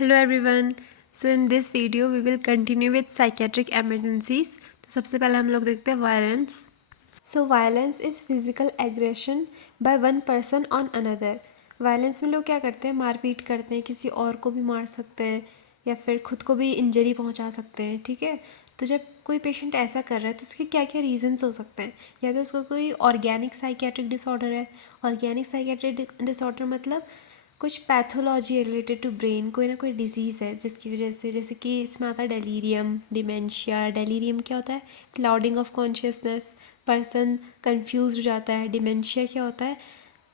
Hello everyone. So in this video we will continue with psychiatric emergencies. तो सबसे पहले हम लोग देखते हैं violence. So violence is physical aggression by one person on another. Violence में लोग क्या करते हैं, मारपीट करते हैं, किसी और को भी मार सकते हैं या फिर खुद को भी इंजरी पहुंचा सकते हैं. ठीक है, तो जब कोई पेशेंट ऐसा कर रहा है तो उसके क्या क्या रीजंस हो सकते हैं. या तो उसको कोई ऑर्गेनिक साइकियाट्रिक डिसऑर्डर है. ऑर्गेनिक साइकियाट्रिक डिसऑर्डर मतलब कुछ पैथोलॉजी रिलेटेड टू ब्रेन, कोई ना कोई डिजीज़ है जिसकी वजह से, जैसे कि इसमें आता है डेलीरियम, डिमेंशिया. डेलीरियम क्या होता है? Clouding of consciousness, person confuse हो जाता है. डिमेंशिया क्या होता है?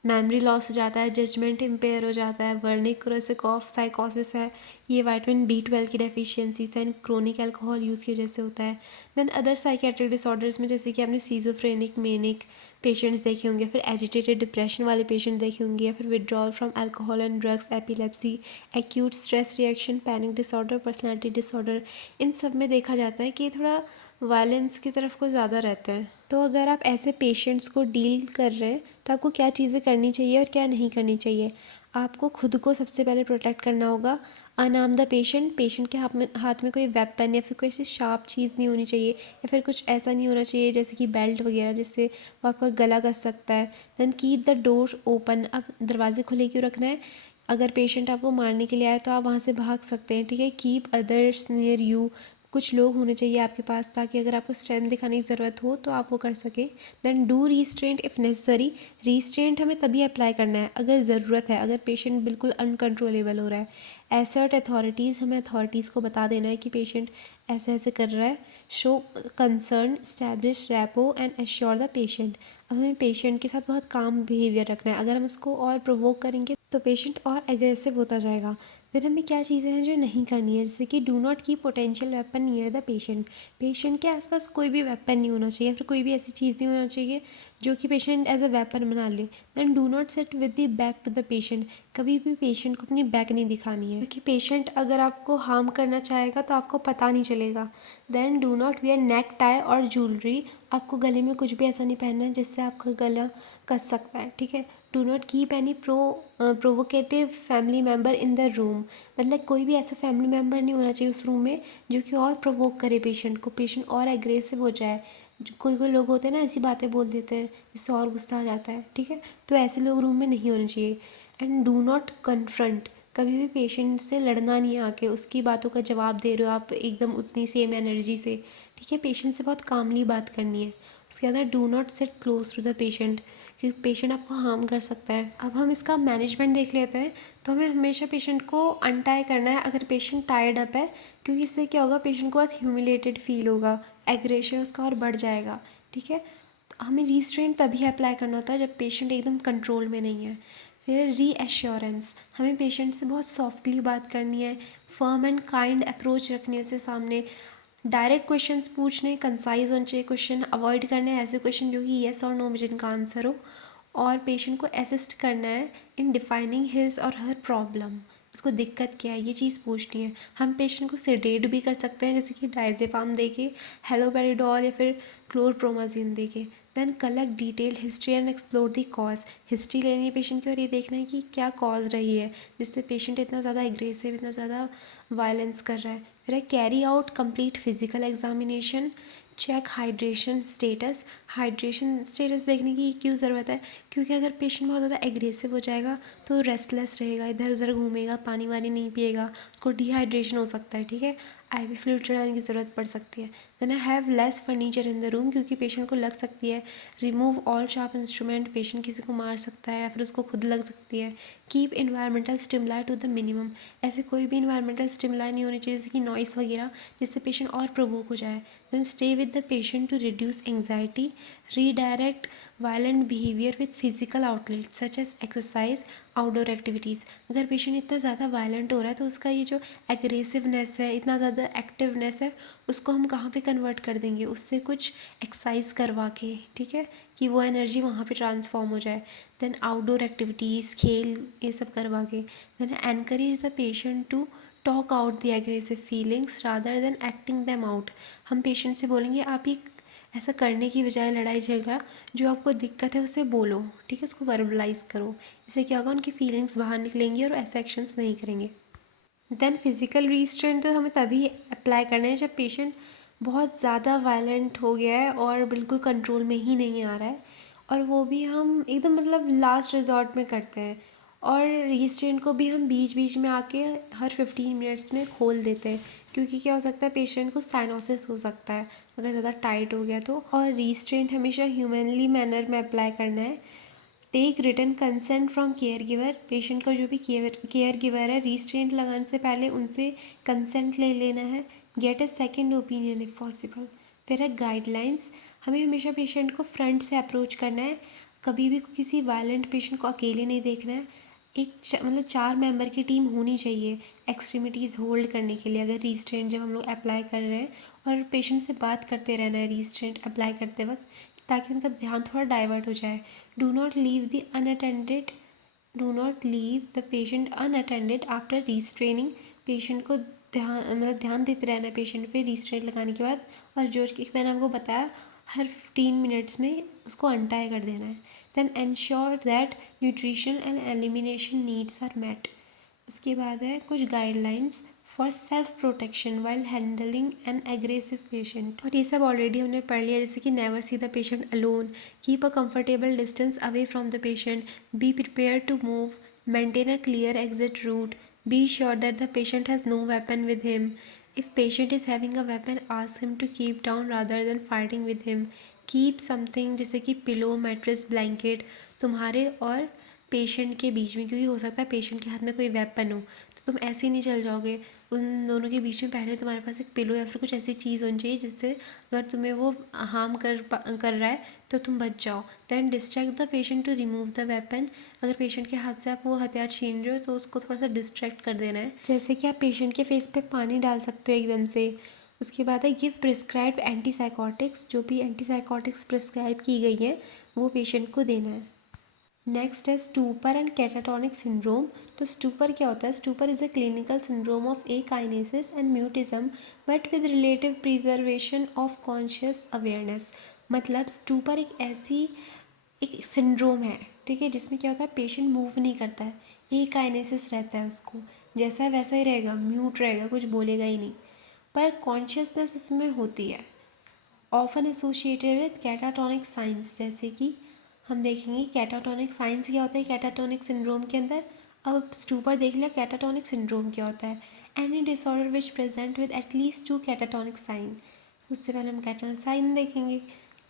मेमोरी लॉस हो जाता है, जजमेंट इम्पेयर हो जाता है. वर्निक क्रॉसिकॉफ साइकोसिस है, ये विटामिन B12 की डेफिशिएंसी से एंड क्रोनिक अल्कोहल यूज़ की वजह से होता है. देन अदर साइकेट्रिक डिसऑर्डर्स में जैसे कि आपने सीजोफ्रेनिक मेनिक पेशेंट्स देखे होंगे, फिर एजिटेटेड डिप्रेशन वाले पेशेंट देखे होंगे, या फिर withdrawal from alcohol and drugs, epilepsy, acute stress reaction, panic disorder, personality disorder. इन सब में देखा जाता है कि थोड़ा वायलेंस की तरफ को ज़्यादा रहता है. तो अगर आप ऐसे पेशेंट्स को डील कर रहे हैं तो आपको क्या चीज़ें करनी चाहिए और क्या नहीं करनी चाहिए. आपको खुद को सबसे पहले प्रोटेक्ट करना होगा. अनआर्म द पेशेंट. पेशेंट के हाथ में कोई वेपन या फिर कोई ऐसी शार्प चीज़ नहीं होनी चाहिए, या फिर कुछ ऐसा नहीं होना चाहिए जैसे कि बेल्ट वगैरह जिससे वो आपका गला कस सकता है. Then keep the door open. अब दरवाजे खुले क्यों रखना है? अगर पेशेंट आपको मारने के लिए आए तो आप वहाँ से भाग सकते हैं. ठीक है. Keep others near you. कुछ लोग होने चाहिए आपके पास ताकि अगर आपको स्ट्रेंथ दिखाने की ज़रूरत हो तो आप वो कर सकें. Then do restraint if necessary. Restraint हमें तभी अप्लाई करना है अगर ज़रूरत है, अगर पेशेंट बिल्कुल अनकंट्रोलेबल हो रहा है. एसर्ट अथॉरिटीज़. हमें अथॉरिटीज़ को बता देना है कि पेशेंट ऐसे ऐसे कर रहा है. Show concern, establish rapport and assure the patient. अब हमें पेशेंट के साथ बहुत काम बिहेवियर रखना है. अगर हम उसको और प्रोवोक करेंगे तो पेशेंट और एग्रेसिव होता जाएगा. फिर हमें क्या चीज़ें हैं जो नहीं करनी है, जैसे कि do not keep potential weapon near the patient. Patient के आसपास कोई भी वेपन नहीं होना चाहिए, फिर कोई भी ऐसी चीज़ नहीं होना चाहिए जो कि पेशेंट एज अ वेपन बना ले. Then do not sit with the back to the patient. कभी भी पेशेंट को अपनी बैक नहीं दिखानी है, क्योंकि पेशेंट अगर आपको हार्म करना चाहेगा तो आपको पता नहीं चलेगा. Then do not wear neck tie और ज्वेलरी. आपको गले में कुछ भी ऐसा नहीं पहनना है जिससे आपका गला कस सकता है. ठीक है. Do not keep any provocative family member in the room. मतलब कोई भी ऐसा फैमिली मेम्बर नहीं होना चाहिए उस रूम में जो कि और प्रोवोक करे पेशेंट को, पेशेंट और एग्रेसिव हो जाए. कोई कोई लोग होते हैं ना, ऐसी बातें बोल देते हैं जिससे और गुस्सा आ जाता है. ठीक है. तो ऐसे लोग रूम में नहीं होने चाहिए. And do not confront. कभी भी पेशेंट से लड़ना नहीं, आके उसकी बातों का जवाब दे रहे हो आप एकदम उतनी सेम एनर्जी से. ठीक है. पेशेंट से बहुत कामली बात करनी है. उसके बाद do not sit close to the patient, क्योंकि पेशेंट आपको हार्म कर सकता है. अब हम इसका मैनेजमेंट देख लेते हैं. तो हमें हमेशा पेशेंट को अनटाई करना है अगर पेशेंट टायर्ड अप है, क्योंकि इससे क्या होगा, पेशेंट को बहुत ह्यूमिलेटेड फील होगा, एग्रेशन उसका और बढ़ जाएगा. ठीक है. तो हमें रिस्ट्रेंट तभी अप्लाई करना होता है जब पेशेंट एकदम कंट्रोल में नहीं है. फिर रीएश्योरेंस. हमें पेशेंट से बहुत सॉफ्टली बात करनी है, फर्म एंड काइंड अप्रोच रखनी है उससे सामने. डायरेक्ट क्वेश्चंस पूछने, कंसाइज होने चाहिए क्वेश्चन, अवॉइड करने ऐसे क्वेश्चन जो कि येस और नो में जिनका आंसर हो. और पेशेंट को असिस्ट करना है इन डिफाइनिंग हिज और हर प्रॉब्लम. उसको दिक्कत क्या है ये चीज़ पूछनी है. हम पेशेंट को सेडेट भी कर सकते हैं, जैसे कि डायजेपाम दे के, हेलोपेरिडोल या फिर क्लोरप्रोमाजिन दे के. Then collect detail history and explore the cause. History लेनी है पेशेंट की और ये देखना है कि क्या कॉज रही है जिससे पेशेंट इतना ज़्यादा एग्रेसिव, इतना ज़्यादा वायलेंस कर रहा है. फिर carry out complete physical examination. Check hydration status. Hydration status देखने की क्यों ज़रूरत है? क्योंकि अगर पेशेंट बहुत ज़्यादा एग्रेसिव हो जाएगा तो रेस्टलेस रहेगा, इधर उधर घूमेगा, पानी वानी नहीं पिएगा, उसको डिहाइड्रेशन हो सकता है. ठीक है. IV फ्लूइड चढ़ाने की ज़रूरत पड़ सकती है. Then have less furniture in the room, क्योंकि पेशेंट को लग सकती है. Remove all sharp instrument. Patient किसी को मार सकता है या फिर उसको खुद लग सकती है. Keep environmental stimuli to the minimum. ऐसे कोई भी इन्वायरमेंटल स्टिमुलाई नहीं होनी चाहिए जैसे कि नॉइस वगैरह जिससे पेशेंट और प्रोवोक हो जाए. Then stay with the patient to reduce anxiety. Redirect violent behaviour with physical outlet such as exercise, outdoor activities. अगर पेशेंट इतना ज़्यादा वायलेंट हो रहा है तो उसका ये जो एग्रेसिवनेस है, इतना ज़्यादा एक्टिवनेस है, उसको हम कहाँ पे कन्वर्ट कर देंगे? उससे कुछ एक्सरसाइज करवा के. ठीक है. कि वो एनर्जी वहाँ पे ट्रांसफॉर्म हो जाए. देन आउटडोर एक्टिविटीज़, खेल, ये सब करवा के. Then encourage the patient to talk out the aggressive feelings rather than acting them out. हम पेशेंट से बोलेंगे आप ही ऐसा करने की बजाय लड़ाई झगड़ा जो आपको दिक्कत है उसे बोलो. ठीक है. उसको वर्बलाइज करो. इससे क्या होगा, उनकी फीलिंग्स बाहर निकलेंगी और ऐसे एक्शंस नहीं करेंगे. देन फिज़िकल रिस्ट्रेंट तो हमें तभी अप्लाई करना है जब पेशेंट बहुत ज़्यादा वायलेंट हो गया है और बिल्कुल कंट्रोल में ही नहीं आ रहा है, और वो भी हम एकदम मतलब लास्ट रिजॉर्ट में करते हैं। और रिस्ट्रेंट को भी हम बीच बीच में आके हर 15 मिनट्स में खोल देते हैं, क्योंकि क्या हो सकता है पेशेंट को साइनोसिस हो सकता है अगर ज़्यादा टाइट हो गया तो। और रिस्ट्रेंट हमेशा ह्यूमनली मैनर में अप्लाई करना है। Take return consent from care giver, patient का जो भी केयर गिवर है रिस्ट्रेंट लगाने से पहले उनसे कंसेंट ले लेना है। Get a second opinion if possible. फिर है गाइडलाइंस, हमें हमेशा पेशेंट को फ्रंट से अप्रोच करना है, कभी भी किसी वायलेंट पेशेंट को अकेले नहीं देखना है। एक मतलब 4 मेंबर की टीम होनी चाहिए एक्सट्रीमिटीज़ होल्ड करने के लिए अगर रिस्ट्रेंट जब हम लोग अप्लाई कर रहे हैं, और पेशेंट से बात करते रहना है रिस्ट्रेंट अप्लाई करते वक्त, ताकि उनका ध्यान थोड़ा डाइवर्ट हो जाए। Do not leave the unattended do not leave the patient unattended after restraining, patient को ध्यान देते रहना है पेशेंट पे रिस्ट्रेंट लगाने के बाद। और जो कि मैंने आपको बताया हर 15 मिनट्स में उसको अनटाई कर देना है। Then ensure that nutrition and elimination needs are met. उसके बाद है कुछ guidelines for self protection while handling an aggressive patient, और ये सब ऑलरेडी हमने पढ़ लिया, जैसे कि never see the patient alone, keep a comfortable distance away from the patient, be prepare to move, maintain a clear exit route, be sure that the patient has no weapon with him, if patient is having a weapon ask him to keep down rather than fighting with him, keep something जैसे कि pillow mattress blanket तुम्हारे और patient के बीच में, क्योंकि हो सकता है पेशेंट के हाथ में कोई वेपन हो, तो तुम ऐसे ही नहीं चल जाओगे। उन दोनों के बीच में पहले तुम्हारे पास एक पिलो या फिर कुछ ऐसी चीज़ होनी चाहिए जिससे अगर तुम्हें वो हार्म कर रहा है तो तुम बच जाओ। Then distract the patient to remove the weapon, अगर पेशेंट के हाथ से आप वो हथियार छीन रहे हो तो उसको थोड़ा सा डिस्ट्रैक्ट कर देना है, जैसे कि आप पेशेंट के फेस पे पानी डाल सकते हो एकदम से। उसके बाद है गिव प्रिस्क्राइब्ड एंटीसाइकोटिक्स, जो भी एंटीसाइकोटिक्स प्रिस्क्राइब की गई है वो पेशेंट को देना है। नेक्स्ट है स्टूपर एंड कैटाटोनिक सिंड्रोम। तो स्टूपर क्या होता है? Stupor is a clinical syndrome of akinesis and mutism but with relative preservation of conscious awareness. मतलब स्टूपर एक सिंड्रोम है, ठीक है, जिसमें क्या होता है पेशेंट मूव नहीं करता है, एकाइनेसिस रहता है उसको, जैसा है वैसा ही रहेगा, म्यूट रहेगा, कुछ बोलेगा ही नहीं, पर कॉन्शियसनेस उसमें होती है। Often associated with catatonic science, जैसे कि हम देखेंगे कैटाटोनिक साइंस क्या होता है कैटाटोनिक सिंड्रोम के अंदर। अब स्टूपर देख लिया, कैटाटोनिक सिंड्रोम क्या होता है? Any disorder which present with at least 2 catatonic sign. उससे पहले हम कैटाटोनिक साइन देखेंगे।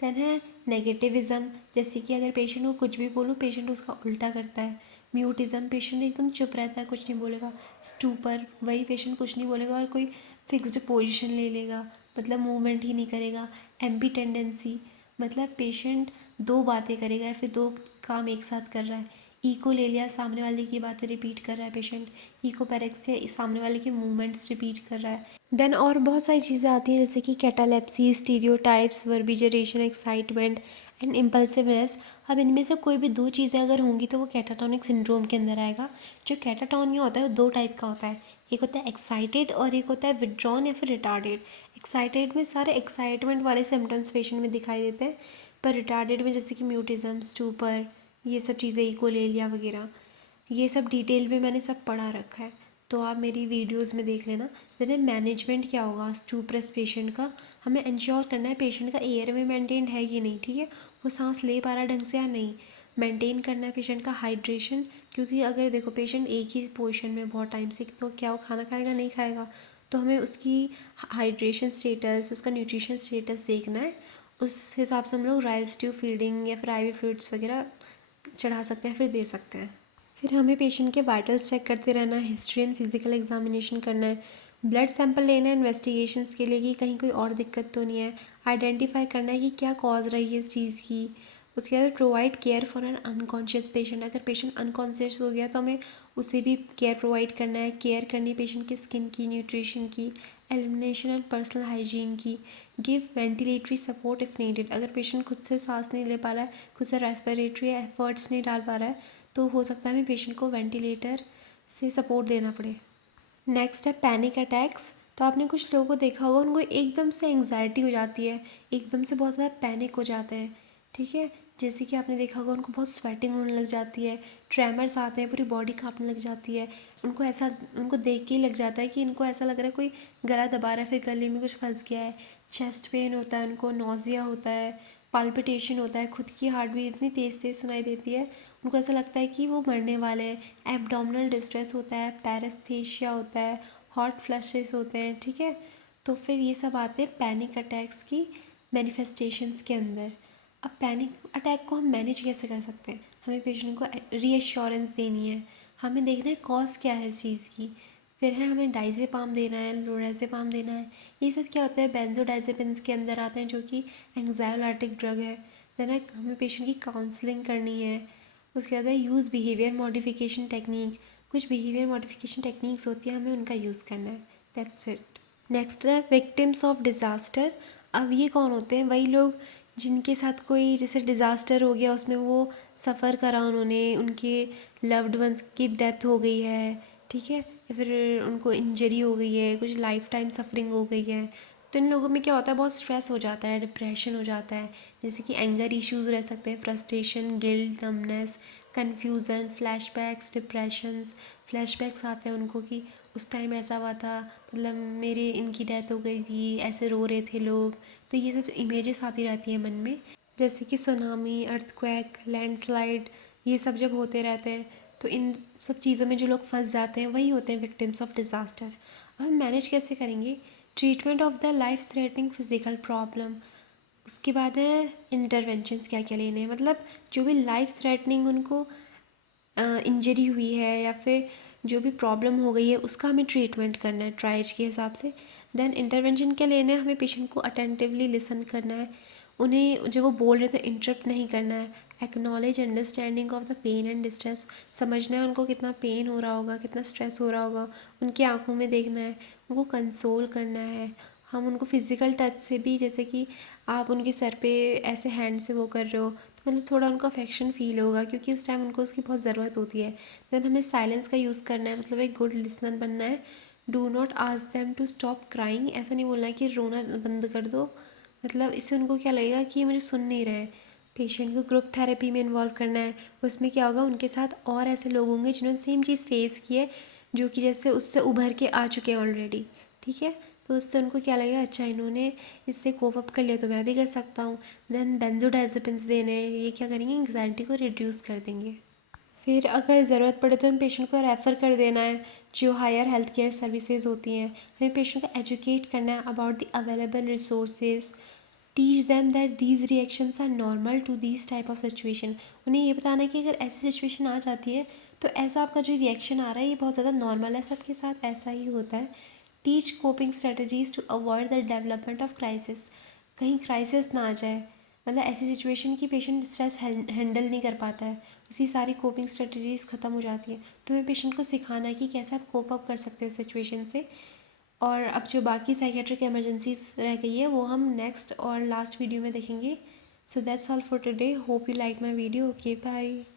देन है नेगेटिविज्म, जैसे कि अगर पेशेंट को कुछ भी बोलो पेशेंट उसका उल्टा करता है। म्यूटिज्म, पेशेंट एकदम चुप रहता है, कुछ नहीं बोलेगा। स्टूपर, वही पेशेंट कुछ नहीं बोलेगा और कोई फिक्स्ड पोजीशन ले लेगा, मतलब मूवमेंट ही नहीं करेगा। एम्बी टेंडेंसी, मतलब पेशेंट दो बातें करेगा या फिर दो काम एक साथ कर रहा है। ईको ले लिया, सामने वाले की बातें रिपीट कर रहा है पेशेंट। इकोपेरेक्सिया, सामने वाले के मूवमेंट्स रिपीट कर रहा है। देन और बहुत सारी चीज़ें आती हैं जैसे कि catalepsy, stereotypes, verbigeration, excitement and impulsiveness. अब इनमें से कोई भी दो चीज़ें अगर होंगी तो वो कैटाटोनिक सिंड्रोम के अंदर आएगा। जो कैटाटोनिया होता है वो दो टाइप का होता है, एक होता है एक्साइटेड और एक होता है विड्रॉन या फिर रिटार्डेड। एक्साइटेड में सारे एक्साइटमेंट वाले सिम्टम्स पेशेंट में दिखाई देते हैं, पर रिटार्डेड में जैसे कि म्यूटिज्म, स्टूपर, ये सब चीज़ें, इकोलेलिया वगैरह, ये सब डिटेल में मैंने सब पढ़ा रखा है, तो आप मेरी वीडियोस में देख लेना। देन मैनेजमेंट क्या होगा स्टूपरस पेशेंट का, हमें इंश्योर करना है पेशेंट का एयर वे मेंटेन है कि नहीं, ठीक है, वो सांस ले पा रहा है ढंग से या नहीं। मेंटेन करना है पेशेंट का हाइड्रेशन, क्योंकि अगर देखो पेशेंट एक ही पोजीशन में बहुत टाइम से, तो क्या वो खाना खाएगा नहीं खाएगा, तो हमें उसकी हाइड्रेशन स्टेटस, उसका न्यूट्रिशन स्टेटस देखना है। उस हिसाब से हम लोग राइल्स ट्यूब फीडिंग या फिर आईवी फ्लूइड्स वगैरह चढ़ा सकते हैं, फिर दे सकते हैं। फिर हमें पेशेंट के वाइटल्स चेक करते रहना है, हिस्ट्री एंड फिजिकल एग्जामिनेशन करना है, ब्लड सैंपल लेना है इन्वेस्टिगेशंस के लिए कि कहीं कोई और दिक्कत तो नहीं है, आइडेंटिफाई करना है कि क्या कॉज रही है इस चीज़ की। उसके बाद provide care for an unconscious patient, अगर पेशेंट अनकॉन्शियस हो गया तो हमें उसे भी केयर प्रोवाइड करना है, केयर करनी है पेशेंट की स्किन की, न्यूट्रिशन की, एलिमिनेशन एंड पर्सनल हाइजीन की। Give ventilatory support if needed, अगर पेशेंट खुद से सांस नहीं ले पा रहा है, खुद से रेस्पिरेटरी एफर्ट्स नहीं डाल पा रहा है, तो हो सकता है हमें पेशेंट को वेंटिलेटर से सपोर्ट देना पड़े। नेक्स्ट है पैनिक अटैक्स। तो आपने कुछ लोगों को देखा होगा उनको एकदम से एंग्जाइटी हो जाती है, एकदम से बहुत ज़्यादा पैनिक हो जाते हैं, ठीक है, जैसे कि आपने देखा होगा उनको बहुत स्वेटिंग होने लग जाती है, ट्रेमर्स आते हैं, पूरी बॉडी कांपने लग जाती है, उनको देख के ही लग जाता है कि इनको ऐसा लग रहा है कोई गला दबा रहा है, फिर गले में कुछ फंस गया है। चेस्ट पेन होता है उनको, नोज़िया होता है, पाल्पिटेशन होता है, खुद की हार्ट बीट इतनी तेज़ तेज़ सुनाई देती है, उनको ऐसा लगता है कि वो मरने वाले हैं। एब्डोमिनल डिस्ट्रेस होता है, पैरेस्थेशिया होता है, हॉट फ्लशेस होते हैं, ठीक है। तो फिर ये सब आते हैं पैनिक अटैक्स की मैनिफेस्टेशंस के अंदर। अब पैनिक अटैक को हम मैनेज कैसे कर सकते हैं? हमें पेशेंट को रीअश्योरेंस देनी है, हमें देखना है कॉज क्या है इस चीज़ की, फिर है हमें डाइज़ेपाम देना है, लोराज़ेपाम देना है। ये सब क्या होता है, बेंजोडाइज़ेपिन्स के अंदर आते हैं, जो कि एंग्जायोलाइटिक ड्रग है। देन हमें पेशेंट की काउंसलिंग करनी है। उसके बाद है यूज़ बिहेवियर मॉडिफिकेशन टेक्निक। कुछ बिहेवियर मॉडिफिकेशन टेक्निक्स होती है, हमें उनका यूज़ करना है। That's it. नेक्स्ट है विक्टिम्स ऑफ डिज़ास्टर। अब ये कौन होते हैं? वही लोग जिनके साथ कोई जैसे डिज़ास्टर हो गया, उसमें वो सफ़र करा, उन्होंने उनके लव्ड वंस की डेथ हो गई है, ठीक है, या फिर उनको इंजरी हो गई है, कुछ लाइफ टाइम सफरिंग हो गई है। तो इन लोगों में क्या होता है, बहुत स्ट्रेस हो जाता है, डिप्रेशन हो जाता है, जैसे कि एंगर इश्यूज़ रह सकते हैं, frustration, guilt, numbness, confusion, flashbacks, depressions. Flashbacks आते हैं उनको कि उस टाइम ऐसा हुआ था, मतलब मेरे इनकी डेथ हो गई थी, ऐसे रो रहे थे लोग। तो ये सब इमेजेस आती रहती है मन में, जैसे कि सुनामी, अर्थक्वेक, लैंडस्लाइड, ये सब जब होते रहते हैं तो इन सब चीज़ों में जो लोग फंस जाते हैं वही होते हैं विक्टिम्स ऑफ डिज़ास्टर। अब हम मैनेज कैसे करेंगे? Treatment of the life threatening physical problem. उसके बाद है इंटरवेंशंस क्या क्या लेने हैं, मतलब जो भी लाइफ थ्रेटनिंग उनको इंजरी हुई है या फिर जो भी प्रॉब्लम हो गई है उसका हमें ट्रीटमेंट करना है ट्राइज के हिसाब से। देन इंटरवेंशन क्या लेना है, हमें पेशेंट को अटेंटिवली लिसन करना है, उन्हें जब वो बोल रहे थे इंटरप्ट नहीं करना है। Acknowledge understanding of the pain and distress, समझना है उनको कितना पेन हो रहा होगा, कितना स्ट्रेस हो रहा होगा, उनकी आंखों में देखना है, उनको कंसोल करना है। हम उनको फिज़िकल टच से भी, जैसे कि आप उनके सर पे ऐसे हैंड से वो कर रहे हो, तो मतलब थोड़ा उनको अफेक्शन फ़ील होगा, क्योंकि उस टाइम उनको उसकी बहुत ज़रूरत होती है। देन हमें साइलेंस का यूज़ करना है, मतलब एक गुड लिसनर बनना है। Do not ask them to stop crying, ऐसा नहीं बोलना है कि रोना बंद कर दो, मतलब इससे उनको क्या लगेगा कि ये मुझे सुन नहीं रहे हैं। पेशेंट को ग्रुप थेरेपी में इन्वॉल्व करना है, उसमें क्या होगा, उनके साथ और ऐसे लोग होंगे जिन्होंने सेम चीज़ फेस की है, जो कि जैसे उससे उभर के आ चुके हैं ऑलरेडी, ठीक है। तो उससे उनको क्या लगेगा, अच्छा इन्होंने इससे कोप अप कर लिया तो मैं भी कर सकता हूँ। देन बेंजोडाइजेपिन्स देने, ये क्या करेंगे, एंग्जाइटी को रिड्यूस कर देंगे। फिर अगर ज़रूरत पड़े तो हम पेशेंट को रेफ़र कर देना है जो हायर हेल्थ केयर सर्विसेज होती हैं। हमें पेशेंट को एजुकेट करना है about the available resources, teach them that these reactions are normal to these type of situation. उन्हें ये बताना है कि अगर ऐसी सिचुएशन आ जाती है तो ऐसा आपका जो रिएक्शन आ रहा है ये बहुत ज़्यादा नॉर्मल है, सबके साथ ऐसा ही होता है। Teach coping strategies to avoid the development of crisis, कहीं क्राइसिस ना आ जाए, मतलब ऐसी सिचुएशन की पेशेंट स्ट्रेस हैंडल नहीं कर पाता है, उसकी सारी कोपिंग स्ट्रेटजीज़ ख़त्म हो जाती है। तो हमें पेशेंट को सिखाना है कि कैसे आप कोप अप कर सकते हो सिचुएशन से। और अब जो बाकी साइकेट्रिक इमरजेंसीज रह गई है वो हम नेक्स्ट और लास्ट वीडियो में देखेंगे। So that's all for today, hope you like my video. Okay, bye.